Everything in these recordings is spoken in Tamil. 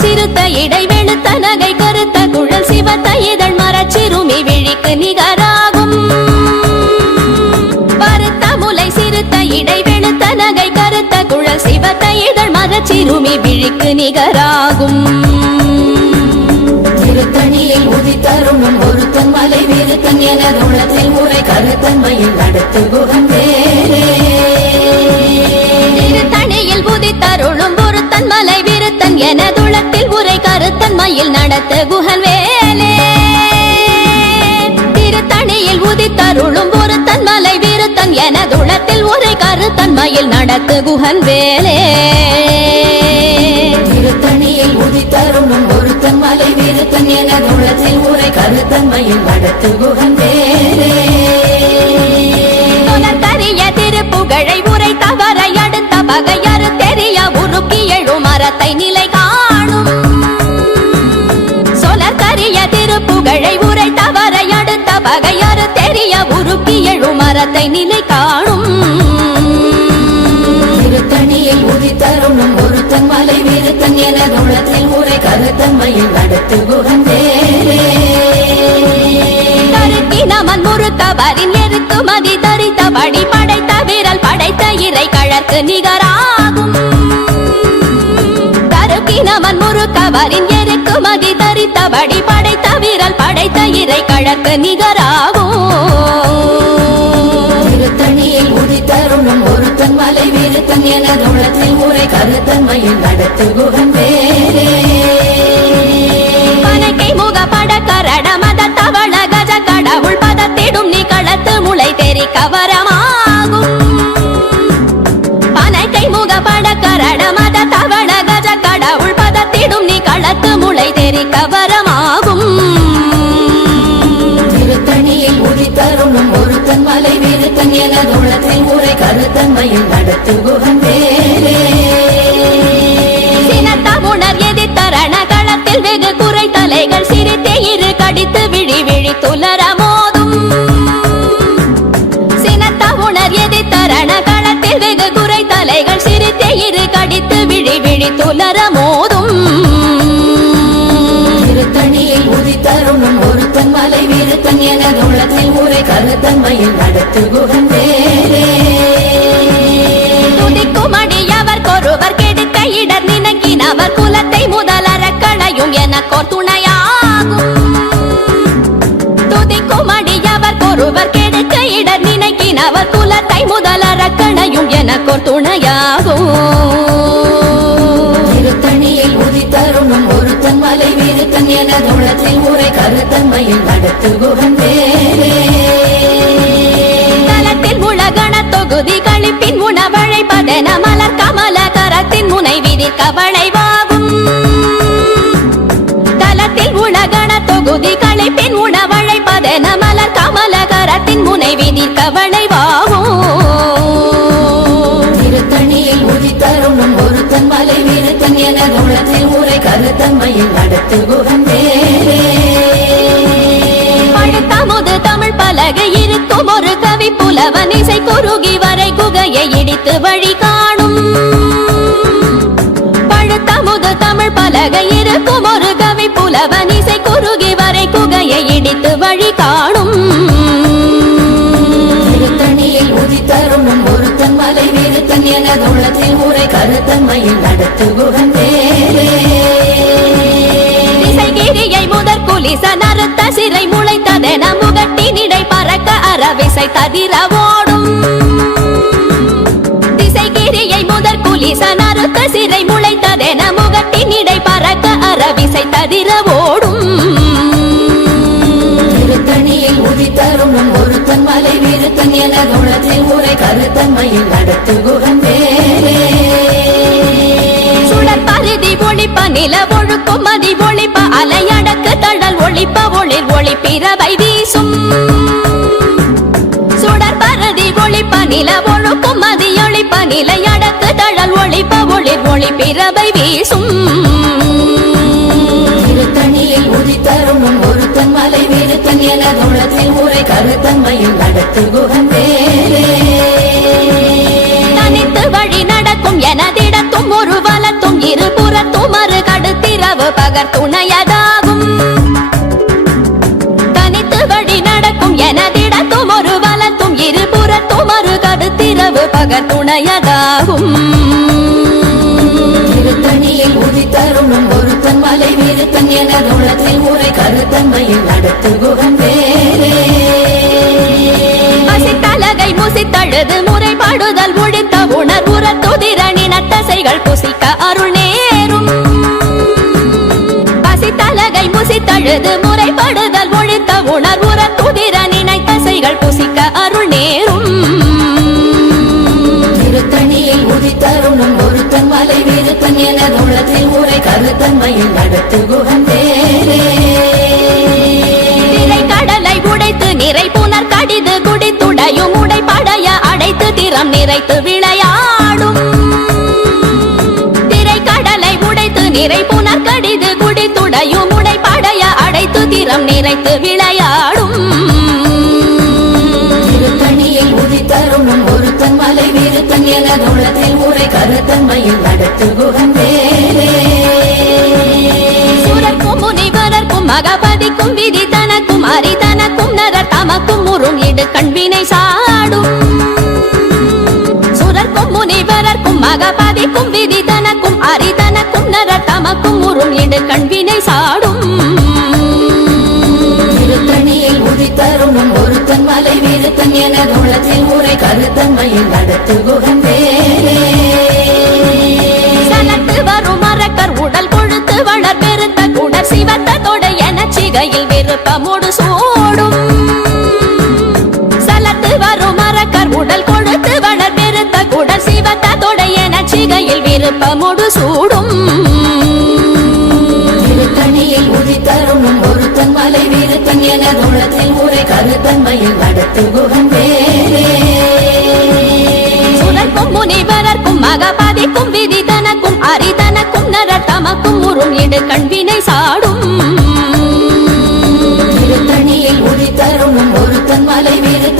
சிறுத்த இடை வெளுத்த நகை கருத்த குழல் சிவத்த இதழ் மரச்சிறுமி விழிக்கு நிகராகும். பருத்த முலை சிறுத்த இடை வெளுத்த நகை கருத்த குழல் சிவத்த இதழ் மரச்சிறுமி விழிக்கு நிகராகும். திருத்தணியில் உதித்தருளும் ஒருத்தன் மலை விருத்தன் என குணத்தில் முறை கருத்தன்மையில் நடத்து குகந்தே திருத்தணியில் புதித்தருளும் ஒருத்தன் மலை விருத்தன் எனதுளத்தில் நடத்த குகன் வேலே திருத்தணியில் உதித்தருளும் ஒருத்தன் மலை விருத்தன் எனதுளத்தில் உரை ஒரு கருத்தன்மையில் நடத்து குகன் வேலே திருத்தணியில் உதித்தருளும் ஒருத்தன் மலை விருத்தன் என குணத்தில் ஒரு கருத்தன்மையில் நடத்து குகன் வேலே உருக்கி எழும் மரத்தை நிலை காணும். திருத்தணியில் உதித்தருளும் ஒருத்தன் மலை விருத்தன் என குணத்தில் உரை கருத்தன்மையில் நடத்து குகந்தேரே கருத்தினமன் முறுக்கவரின் எருக்கு மதி தரித்தபடி படைத்த விரல் படைத்த இறை கழற்கு நிகராகும். கருக்கினமன் முறுக்கவரின் எருக்கு மதி தரித்தபடி படைத்த விரல் படைத்த இறை கழற்கு நிகராகும். மலை விருத்தன் என குணத்தில் உரை கருத்தன்மையில் நடத்து குகந்தேரே பனக்கை முக பட கரட மத தவள கஜ கடவுள் பதத்திடும் நீ களத்து முளை தெரி கவரமாகும். பனக்கை முக பட கரட மத தவள கஜ கடவுள் பதத்திடும் நீ களத்து முளை தெரி கவரமாகும். திருத்தணியில் உதித்தருளும் ஒருத்தன் மலை விருத்தன் என குணத்தில் உரை கருத்தன்மையில் நடத்து குகந்தேரே சினத்தமுணர் எதிர்த்தரண களத்தில் வெகு குறை தலைகள் சிரித்தே இரு கடித்து விழி விழி துலர மோதும். சினத்தமுணர் எதிர்த்தரண களத்தில் வெகு குறை தலைகள் சிரித்தே இரு கடித்து விழி விழி துலர மோதும். திருத்தணியில் உதித்தருளும் ஒருத்தன் மலை விருத்தன் என குணத்தில் உரை கருத்தன்மையில் நடத்து குகந்தேரே குலத்தை முதலற களையும் எனக்கோர் துணையாகும். துதிக்கும் அடியவர் கொருவர் கெடுக்க இடர் நினைக்கினவர் குலத்தை முதலற களையும் எனக்கோர் துணையாகும். திருத்தணியில் உதித்தருளும் ஒருத்தன் மலை விருத்தன் என குணத்தில் உரை கருத்தன்மையில் நடத்து குகந்தேரே தலத்தில் உலகண தொகுதி கழிப்பின் உணவழைப்பதென மலர் கமல கரத்தின் முனை விதி உரை கருத்தன்மையில் நடத்து குகந்தேரே பழுத்தமுது தமிழ் பலகை இருக்கும் ஒரு கவி புலவன் இசை குறுகி வரை குகையை இடித்து வழி காணும். பழுத்தமுது தமிழ் பலகை இருக்கும் ஒரு கவி புலவன் இசை குறுகி வரை குகையை இடித்து வழி காணும். திருத்தணியில் ஒருத்தன் மலை விருத்தன் என குணத்தில் உரை கருத்தன்மையில் நடத்து குகந்தேரே குலிச நறுத்த சிறை முளைத்ததென முகட்டினிடை பறக்க அறவிசை ததிர ஓடும் திசைகிரியை முதற் குலிச நறுத்த சிறை முளைத்ததென முகட்டினிடை பறக்க அறவிசை ததிர ஓடும் திருத்தணியில் உதித்தருளும் ஒருத்தன் மலை விருத்தன் என குணத்தில் உரை கருத்தன்மையில் நடத்து குகந்தேரே சுழற் பருதி ஒளிப்ப நில ஒழுக்கும் மதி ஒளிப்ப அலையடக்கு தழல் ஒளிப்ப ஒளிர் ஒளி பிறவை வீசும். சுடர் பரதி ஒளிப்ப நில ஒழுக்கும் மதி ஒளிப்ப நிலையடக்கு தழல் ஒளிப்ப ஒளிர் ஒளி பிறவை வீசும். திருத்தணியில் உதித்தருணும் ஒருத்தன் மலை விருத்தன் என குணத்தில் உரை கருத்தன்மையில் நடத்து குகந்தேரே தனித்து வழி நடக்கும் எனதிடத்தும் ஒரு வலத்தும் இருபுறத்தும் மறு கடுத்திரவு பகர் துணையதாகும் கடுத்திரவு பகர் துணையதாகும். திருத்தணியில் உதித்தருணும் ஒருத்தன் மலை விருத்தன் என குணத்தில் உரை கருத்தன்மையில் நடத்து குகந்தேரே பசித்தலகை முசித்தழுது முறைப்பாடுதல் ஒழித்த உணர்வுற துதிரணின தசைகள் புசிக்க அருள் நேரும். பசித்தலகை முசித்தழுது முறைப்படுதல் ஒழித்த உணர்வுற துதிரணினை தசைகள் புசிக்க அருள் நேரும். கருத்தன்மையில் நடத்து திரை கடலை உடைத்து நிறை புனர் கடிது குடித்துடையும் உடைப்படைய அடைத்து திறம் நிறைத்து விளையாடும். திரை கடலை உடைத்து நிறை புனர் கடிது குடித்துடையும் உடைப்படைய அடைத்து திறம் நிறைத்து விளையாடும். திருத்தணியில் உதித்தருணும் ஒருத்தன் மலை விருத்தன் என குணத்தில் உரை கருத்தன்மையில் நடத்து குகந்தேரே சாடும் சுரர்க்கும் முனிவரர்க்கும் மகபதிக்கும் விதி தனக்கும் அரிதனக்கும் தமக்கும் உறும் இடு கண்வினை சாடும். திருத்தணியில் உதித்தருணும் ஒருத்தன் மலை விருத்தன் என உரை கருத்தன்மையில்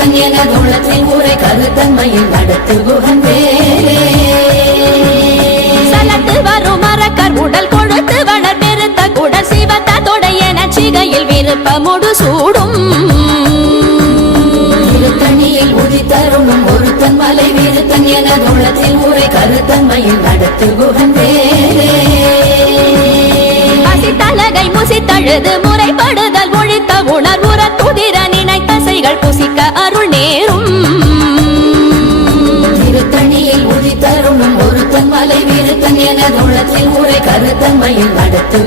கருத்தன் விருத்தன் என குணத்தில் உரை கருத்தன்மையில் நடத்து குகந்தே என குணத்தில் உரை கருத்தன்மையில் நடத்து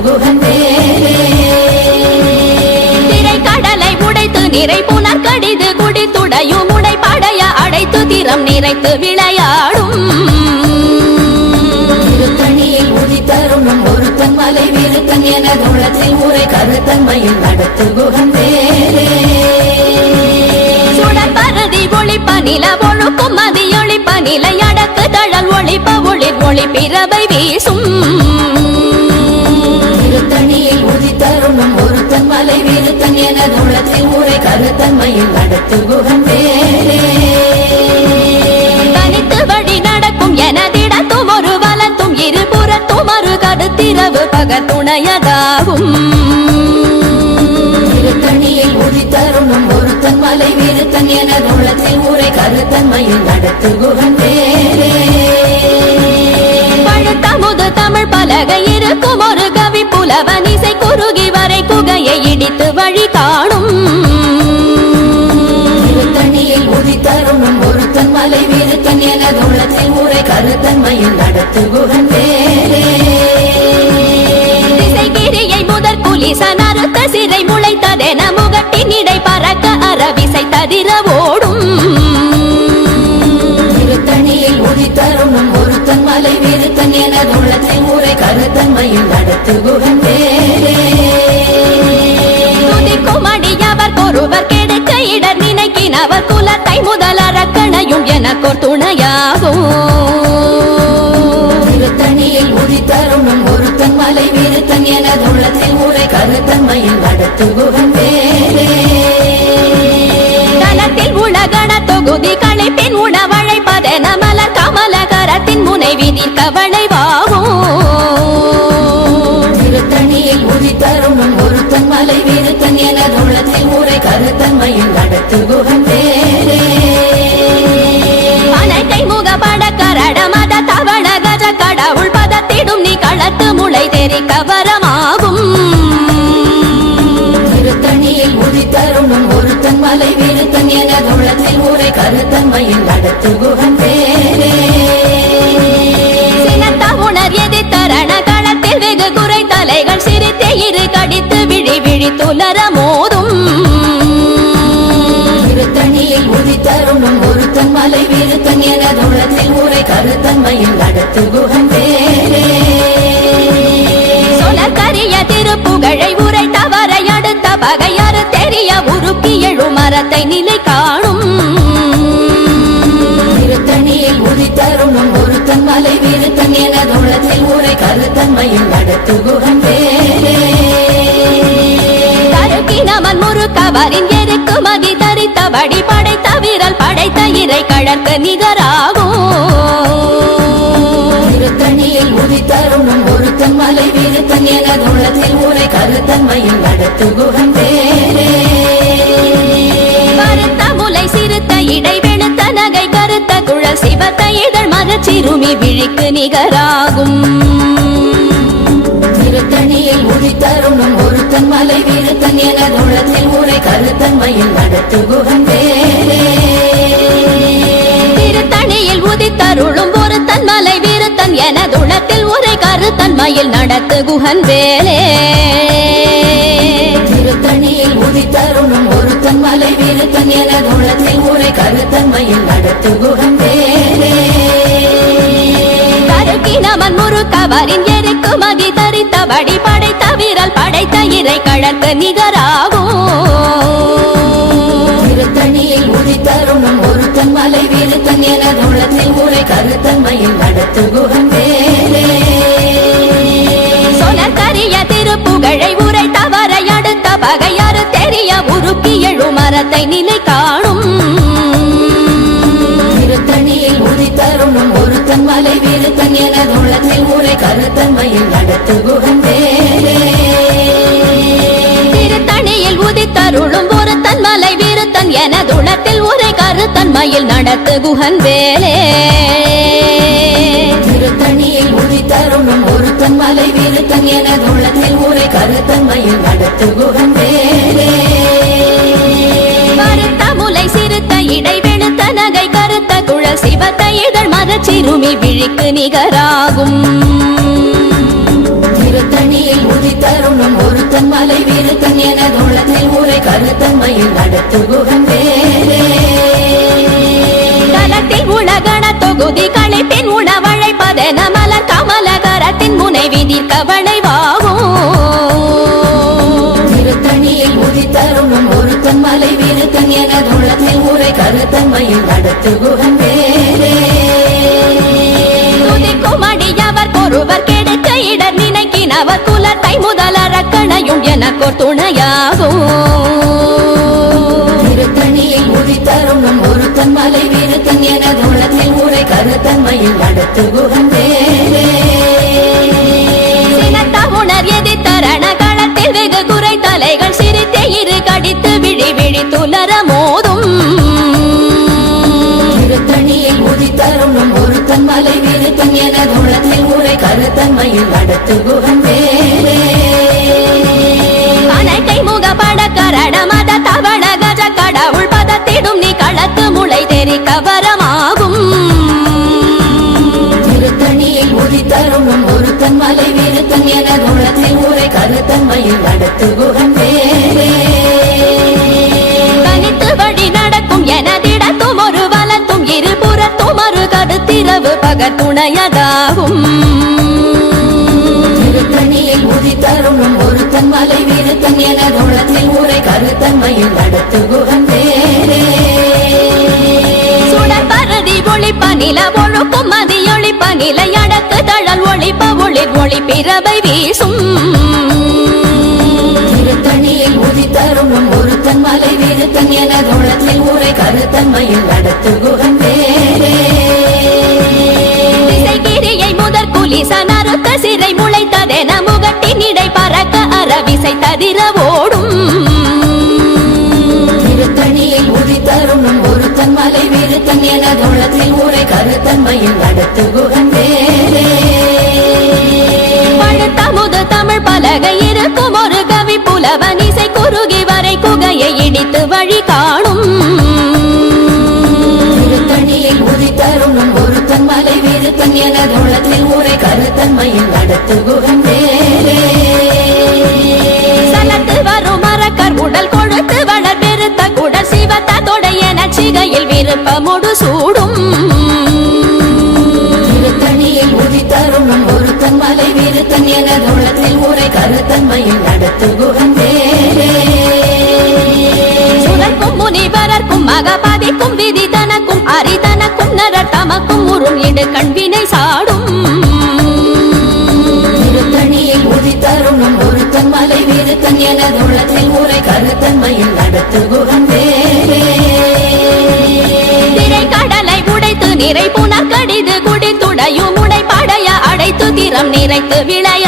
திரை கடலை உடைத்து நிறை புனர் கடிது குடித்துடையும் உடைப்படைய அடைத்து திறம் நிறைத்து விளையாடும். திருத்தணியில் உதித்தருணும் ஒருத்தன் மலை விருத்தன் என குணத்தில் உரை கருத்தன்மையில் நடத்து குகந்தேரே சுடர் பரதி ஒளிப்ப நில ஒளிர் ஒளி பிறவை வீசும். திருத்தணியில் உதித்தருணும் ஒருத்தன் மலை விருத்தன் என குணத்தில் உரை கருத்தன்மையில் நடத்து குகந்தேரே தனித்து வழி நடக்கும் எனதிடத்தும் ஒரு வலத்தும் இருபுறத்தும் மறு கடுத்திரவு பகர் துணையதாகும் திருத்தணியில் உதித்தருணும் ஒருத்தன் மலை விருத்தன் என குணத்தில் உரை கருத்தன்மையில் நடத்து குகந்தேரே பழுத்தமுது தமிழ் பலகை இருக்கும் ஒரு கவி புலவன் இசை குறுகி வரை குகையை இடித்து வழி காணும். மலை கருத்தன்மையில் நடத்து திசைகிரியை முதற் குலிசன் அறுத்த சிறை முளைத்ததென முகட்டின் இடை பறக்க அறவிசை ததிர ஓடும். திருத்தணியில் உதித்தருணும் ஒருத்தன் மலை விருத்தன் என எனதுள்ளத்தில் ஊரை கருத்தன்மையில் நடத்து குகந்தேரே துதிக்கும் அடியவர் ஒருவர் கெடுக்க இடர் நினைக்கினவர் குலத்தை முதலரக்கணையும் எனக்கோர் துணையாகும். திருத்தணியில் உதித்தருணும் ஒருத்தன் மலை வீருத்தன் எனதுள்ளத்தில் ஊரை கருத்தன்மையில் நடத்து குகந்தேரே தனத்தில் உலகண தொகுதி களைப்பின் உணவழைப்பதென மலர் கமலகரத்தின் முனை விதிர் கவளைவாகும் வீருத்தன் எனதுள்ளத்தில் ஊரை கருத்தன்மையில் நடத்து குகந்தேரே அனைத்தை முகப்பட கரட மத தவண கஜ கடவுள் பதத்திடும் நீ களத்து முளை தெரி கவரமாகும் திருத்தணியில் உதித்தருணும் ஒருத்தன் மலை வீருத்தன் எனதுள்ளத்தில் ஊரை கருத்தன்மையில் நடத்து உணர் எதிர்த்தரண களத்தில் வெகு குறை தலைகள் சிரித்தே இரு கடித்து விழி விழி துலர ஒருத்தன் மலை வீருத்தன் எனதுள்ளத்தில் ஊரை கருத்தன்மையில் நடத்து குகந்தேரே சொலற்கரிய திருப்புகழை உரை தவறை அடுத்த பகையாறு தெரிய உருக்கி எழு மரத்தை நிலை காணும். திருத்தணியில் உதித்தருணும் ஒருத்தன் மலை வீருத்தன் எனதுள்ளத்தில் ஊரை கருத்தன்மையில் நடத்து குகந்தேரே கருக்கினமன் முறுக்கவரின் எருக்கு மதி தரித்தபடி படைத்த படைத்த இறை கழற்கு நிகராகும் திருத்தணியில் உதித்தருணும் ஒருத்தன் மலை வீருத்தன் எனதுள்ளத்தில் ஊரை கருத்தன்மையில் நடத்து குகந்தேரே கருத்த முலை சிறுத்த இடை வெளுத்த நகை கருத்த குழல் சிவத்த இதழ் விழிக்கு நிகராகும். திருத்தணியில் உதித்தருணும் ஒருத்தன் மலை வீருத்தன் எனதுள்ளத்தில் ஊரை கருத்தன்மையில் நடத்து குகந்தேரே திருத்தணியில் உதித்தருளும் ஒரு தன் மலை வீருத்தன் எனதுளத்தில் உரை கருத்தன்மையில் நடத்து குகன் வேலே. திருத்தணியில் உதித்தருணும் ஒருத்தன் மலை வீருத்தன் எனதுள்ளத்தில் ஊரை கருத்தன்மையில் நடத்து குகந்தேரே கருக்கினமன் முறுக்கவரின் எருக்கு மதி தரித்தபடி படைத்த வீரல் படைத்த இறை கழற்கு நிகராகும். மலை வீருத்தன் எனதுள்ளத்தில் ஊரை கருத்தன்மையில் நடத்து குகந்தேரே சொலற்கரிய திருப்புகழை உரை தவறை அடுத்த பகையாறு தெரிய உருக்கி எழு மரத்தை நிலை காணும். திருத்தணியில் உதித்தருணும் ஒருத்தன் மலை வீருத்தன் எனதுள்ளத்தில் ஊரை கருத்தன்மையில் நடத்து திருத்தணியில் உரை கருத்தன்மையில் நடத்து குகன் வேலே. திருத்தணியில் உதித்தருணும் ஒருத்தன் மலை வீருத்தன் எனதுள்ளத்தில் ஊரை கருத்தன்மையில் நடத்து குகந்தேரே கருத்த முலை சிறுத்த இடை வெளுத்த நகை கருத்த குழல் சிவத்த இதழ் மரச்சிறுமி விழிக்கு நிகராகும். திருத்தணியில் உதித்தருணும் ஒருத்தன் மலை வீருத்தன் எனதுள்ளத்தில் ஊரை கருத்தன்மையில் நடத்து குகந்தேரே தலத்தில் உலகண தொகுதி களைப்பின் உணவழைப்பதென மலர் கமலகரத்தின் முனை விதிர் கவளைவாகும் திருத்தணியில் உதித்தருணும் ஒருத்தன் மலை வீருத்தன் எனதுள்ளத்தில் ஊரை கருத்தன்மையில் நடத்து குகந்தேரே துதிக்கும் அடியவர் ஒருவர் கெடுக்க இடர் நினைக்கினவர் குலத்தை முதலரக்கணையும் எனக்கோர் துணையாகும். நடத்து குகந்தேரே சினத்த உணர் எதிர்த்தரண களத்தில் வெகு குறை தலைகள் சிரித்தே இரு கடித்து விழி விழி துலர மோதும். திருத்தணியில் உதித்தருணும் ஒருத்தன் மலை வீருத்தன் எனதுள்ளத்தில் ஊரை கருத்தன்மையில் நடத்து குகந்தேரே அனைத்தை மத தவண கஜ கடவுள் பதத்திடும் நீ களத்து முளை தெரி கருத்தன் என குணத்தில் உரை கருத்தன்மையில் நடத்து குகம் வேறே தனித்து வழி நடக்கும் எனதிடத்தும் ஒரு வலத்தும் இருபுறத்தும் ஒரு கருத்திரவு பகத்துணையதாகும் திருத்தணியில் உதி தருணும் ஒரு தன் மலை விருத்தன் என குணத்தில் உரை கருத்தன்மையில் நடத்து குகம் வேறே சுடற்பரதி ஒளிப்ப நில ஒழுக்கும் மதியொளிப்ப நிலை அடக்குத பிரபை வீசும். திருத்தணியில் உதித்தருணும் ஒருத்தன் மலை வீருத்தன் என தோளத்தில் ஊரை கருத்தன்மையில் நடத்து குகந்தேரே திசைகிரியை முதற் குலிசன் அறுத்த சிறை முளைத்ததென முகட்டினிடை பறக்க அறவிசை ததிர ஓடும். திருத்தணியில் உதித்தருணும் ஒருத்தன் மலை வீருத்தன் என தோளத்தில் ஊரை கருத்தன்மையில் நடத்து குகந்தேரே பலகை இருக்கும் ஒரு கவி புலவன் இசை குறுகி வரை குகையை இடித்து வழி காணும். திருத்தணியில் உதித்தருணும் ஒருத்தன் மலை வீருத்தன் என தோளத்தில் ஊரை கருத்தன்மையில் நடத்து குகந்தேரே சலத்து வரும் மரக்கர் உடல் கொழுத்து வளர் பெருத்த குடல் சிவத்த தொடையன சிகையில் விருப்பமுடு வீருத்தன் என தோளத்தில் ஊரை கருத்தன்மையில் நடத்து குகந்தேரே சுரர்க்கும் முனிவரர்க்கும் மகபதிக்கும் விதி தனக்கும் அரிதனக்கும் நரர் தமக்கும் இடு கண்வினை சாடும். திருத்தணியில் உதித்தருணும் ஒருத்தன் மலை வீருத்தன் என தோளத்தில் ஊரை கருத்தன்மையில் நடத்து குகந்தேரே திரை கடலை உடைத்து நிறை புனர் கடிது குடித்துடையும் படைய அடைத்து திறம் நிறைத்து விளையாடும்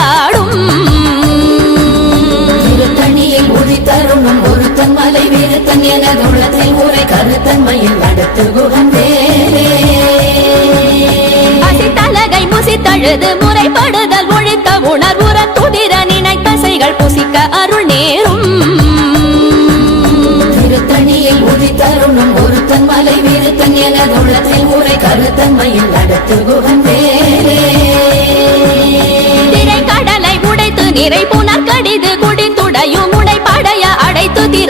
வீருத்தன் என தோளத்தில் ஊரை கருத்தன்மையில் நடத்து குகந்தேரே அசித்தலகை முசித்தழுது முறைப்படுதல் ஒழித்த உணர்வுற துதிர நினைத்தசைகள் புசிக்க அருள் நேரும். திருத்தணியில் ஒருத்தன் மலை வீருத்தன் கருத்தன்மையில் நடத்து குகந்தேரே திரை கடலை உடைத்து நிறை புனர்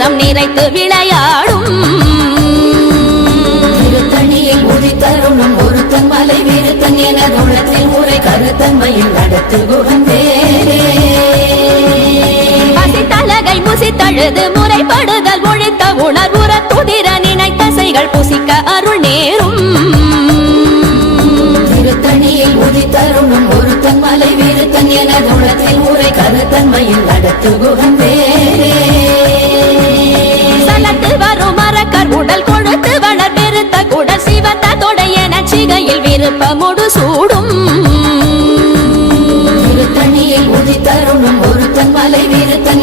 திறம் நிறைத்து விளையாடும். திருத்தணியில் உதித்தருணும் ஒருத்தன் மலை வீருத்தன் என தோளத்தில் ஊரை கருத்தன்மையில் நடத்து குகந்தேரே அசித்தலகை முசித்தழுது முறைப்படுதல் ஒழித்த உணர்வுற துதிர நினைத்தசைகள் புசிக்க அருள் நேரும். திருத்தணியில் உதித்தருணும் ஒருத்தன் மலை வீருத்தன் என தோளத்தில் ஊரை கருத்தன்மையில் நடத்து குகந்தேரே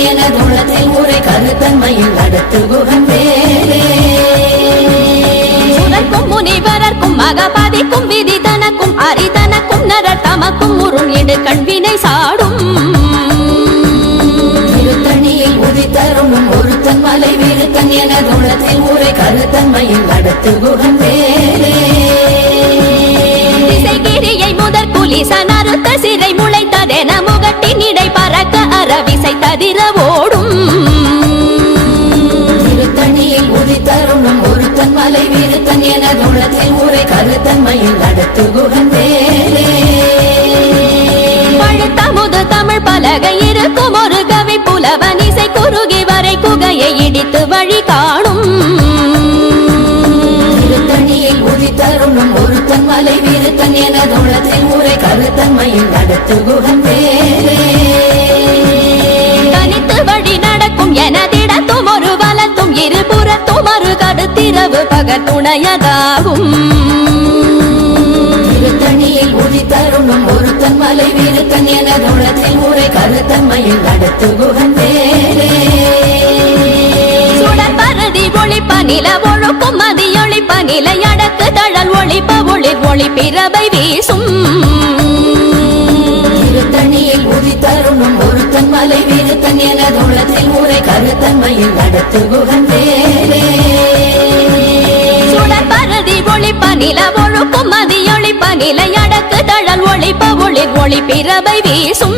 என தோளத்தில் ஊரை கருத்தன்மையில் குகந்தேரே சுரர்க்கும் முனிவரர்க்கும் மகபதிக்கும் விதி தனக்கும் அரிதனக்கும் நரர் தமக்கும் உறும் இடு கண்வினை சாடும். திருத்தணியில் உதித்தருணும் ஒருத்தன் மலை வீருத்தன் என தோளத்தில் ஊரை கருத்தன்மையில் குகந்தேரே திசைகிரியை முதற் குலிசன் அறுத்த சிறை முளைத்ததென தோளத்தில் ஊரை கருத்தன்மையில் நடத்து குகந்தேரே பழுத்தமுது தமிழ் பலகை இருக்கும் ஒரு கவி புலவன் இசை குறுகி வரை குகையை இடித்து வழி காணும். திருத்தணியில் உதித்தருணும் ஒருத்தன் மலை வீருத்தன் என தோளத்தில் ஊரை கருத்தன்மையில் நடத்து குகந்தேரே கடுத்திரவு பகல் துணையதாகும் திருத்தணியில் உதித்தருணும் ஒருத்தன் மலை வீருத்தன் என தோளத்தில் ஊரை கருத்தன்மையில் நடத்து குகந்தேரே சுடர் பரதி ஒளிப்ப நில ஒழுக்கும் மதியொளிப்ப நிலை அடக்கு தழல் ஒளிப்ப ஒளி ஒளி பிறவை வீசும். திருத்தணியில் உதித்தருணும் ஒருத்தன் மலை வீருத்தன் என தோளத்தில் ஊரை கருத்தன்மையில் சுடர் பரதி ஒளிப்ப நில ஒழுக்கும் மதியொளிப்ப நிலை அடக்கு தழல் ஒளிப்ப ஒளி ஒளி பிறவை வீசும்.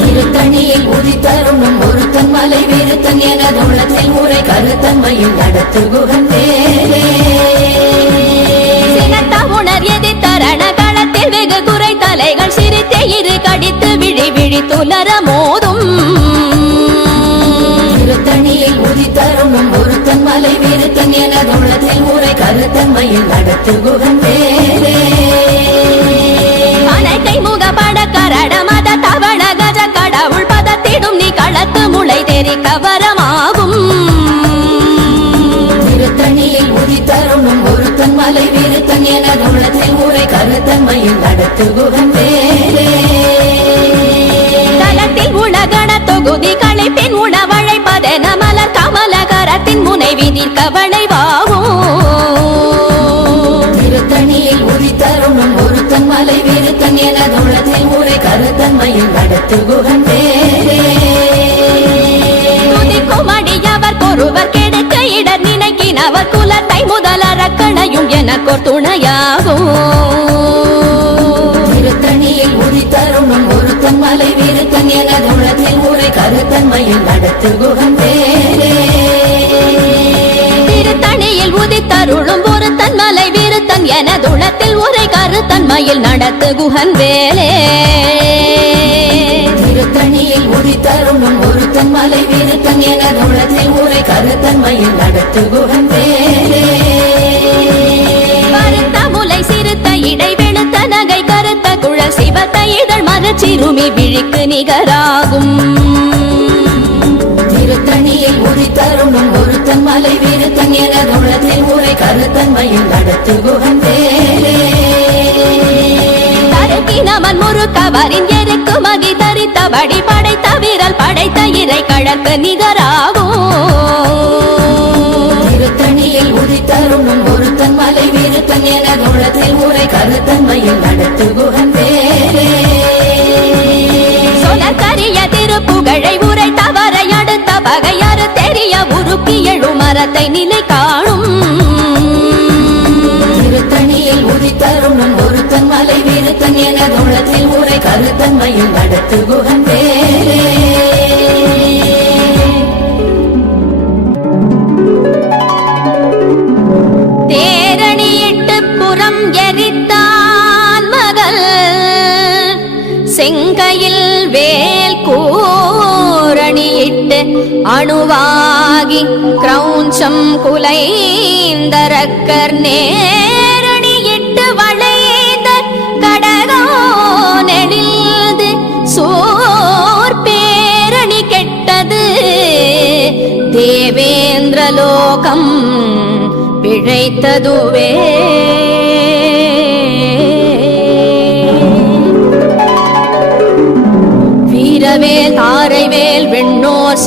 திருத்தணியில் உதித்தருணும் ஒருத்தன் மலை வீருத்தன் என தோளத்தில் ஊரை கருத்தன்மையில் நடத்து களத்தில் வெகு குறை தலைகள் சிரித்தே இரு கடித்து விழி விழி துலர உறுதி தரும் நம் ஒருத்தன் மலை வீருத்தன் என குணத்தில் ஊரை கருத்தன்மையில் நடத்து குகன் வேலே அனைத்தை முக மத தவள கஜ கடவுள் பதத்திடும் நீ களத்து முளை தெரி கவரமாகும். திருத்தணியில் உறுதி தரும் ஒருத்தன் மலை வீருத்தன் என குணத்தில் ஊரை கருத்தன்மையில் நடத்து குகன் உலகண தொகுதி களைப்பின் உணவு கமலகரத்தின் முனை விதிர்க்க வளைவாகும் திருத்தணியில் உதித்தருணும் ஒருத்தன் மலை விருத்தன் என துளத்தில் உரை கருத்தன்மையில் நடத்து குகன் பேரே ஒருவர் கெடுக்க இடர் நினைக்கினவர் குலத்தை முதலறக்கணையும் எனக்கோர் துணையாகும் திருத்தணியில் உதித்தருணும் ஒருத்தன் மலை விருத்தன் என துளத்தில் உரை கருத்தன்மையில் நடத்து குகன் உதித்தருளும் ஒரு தன்மலை விருத்தன் என துளத்தில் உரை கருத்தன்மையில் நடத்து குகன் வேலே. திருத்தணியில் உதித்தருணும் ஒருத்தன் மலை விருத்தன் என துளத்தில் உரை கருத்தன்மையில் நடத்து முலை சிறுத்த இடை வெளுத்த நகை கருத்த குழல் சிவத்த இதழ் மரச்சிறுமி விழிக்கு நிகராகும். திருத்தணியில் உதித்தருணும் ஒருத்தன் மலை விருத்தன் என துளத்தில் உரை கருத்தன்மையில் நடத்து குகன் பேரே தருக்கினமன் முறுக்கவரின் எருக்கு மகி தரித்தபடி படைத்த வீரல் படைத்த இறை கழற்கு நிகராகும். திருத்தணியில் உதித்தருணும் ஒருத்தன் மலை விருத்தன் என துளத்தில் உரை கருத்தன்மையில் நடத்து குகன் பேரே சொலக்கரிய திருப்புகழை தெரிய எழும் மரத்தை நிலை காணும். திருத்தணியில் உதித்தருணன் ஒருத்தன் மலை விருத்தன் என குணத்தில் உரை கருத்தன்மையில் நடத்து குகந்தே கிரௌஞ்சம் குலைந்தரக்கர் நேரணியிட்டு வளைந்த கடகோ நெடில்து சோர் பேரணி கெட்டது. தேவேந்திரலோகம் பிழைத்ததுவே. வீரவே தான்